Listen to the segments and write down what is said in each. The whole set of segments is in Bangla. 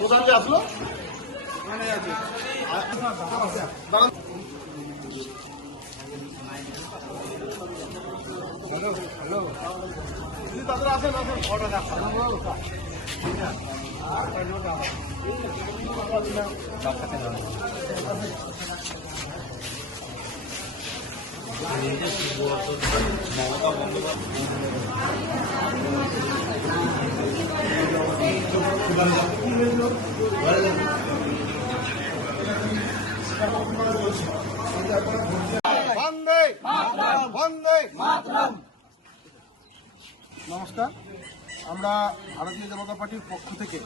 কোথা থেকে আসলো তাড়াতাড়ি আসেন, আসেন। ফটো দেখান। বন্দে বন্দে নমস্কার, আমরা ভারতীয় জনতা পার্টির পক্ষ থেকে,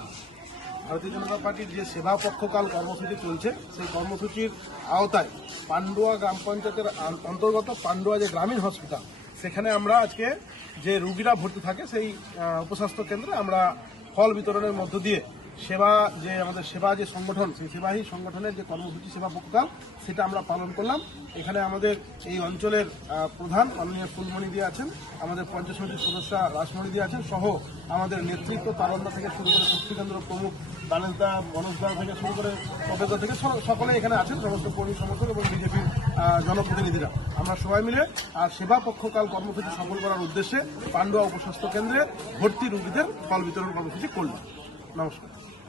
ভারতীয় জনতা পার্টির যে সেবা পক্ষকাল কর্মসূচি চলছে, সেই কর্মসূচির আওতায় পান্ডুয়া গ্রাম পঞ্চায়েতের অন্তর্গত পান্ডুয়া যে গ্রামীণ হসপিটাল, সেখানে আমরা আজকে যে রুগীরা ভর্তি থাকে, সেই উপস্বাস্থ্য কেন্দ্রে আমরা ফল বিতরণের মধ্য দিয়ে সেবা যে আমাদের সেবা যে সংগঠন, সেই সেবাহী সংগঠনের যে কর্মসূচি সেবা পক্ষকাল সেটা আমরা পালন করলাম। এখানে আমাদের এই অঞ্চলের প্রধান মাননীয় ফুলমণি দিয়ে আছেন, আমাদের পঞ্চায়েত সমিতির সদস্য রাসমণি দিয়ে আছেন, সহ আমাদের নেতৃত্ব তারন্দা থেকে শুরু করে শক্তিকেন্দ্র প্রমুখ দানেশদা মনোজদা থেকে শুরু করে প্রফেসর থেকে সকলে এখানে আছেন, সমস্ত কর্মী সমর্থক এবং বিজেপির জনপ্রতিনিধিরা। আমরা সবাই মিলে আর সেবা পক্ষকাল কর্মসূচি সফল করার উদ্দেশ্যে পান্ডুয়া উপস্বাস্থ্য কেন্দ্রে ভর্তি রোগীদের ফল বিতরণ কর্মসূচি করলাম। নমস্কার।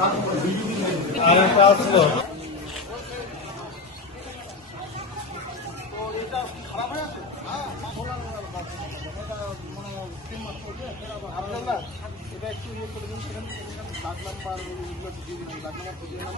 আসলো হয়ে আছে। আপনারা এটা একটু ইয়ে করে দিন সেখানে দাগ নাম্বার দাগ নাম্বার দিয়ে দিন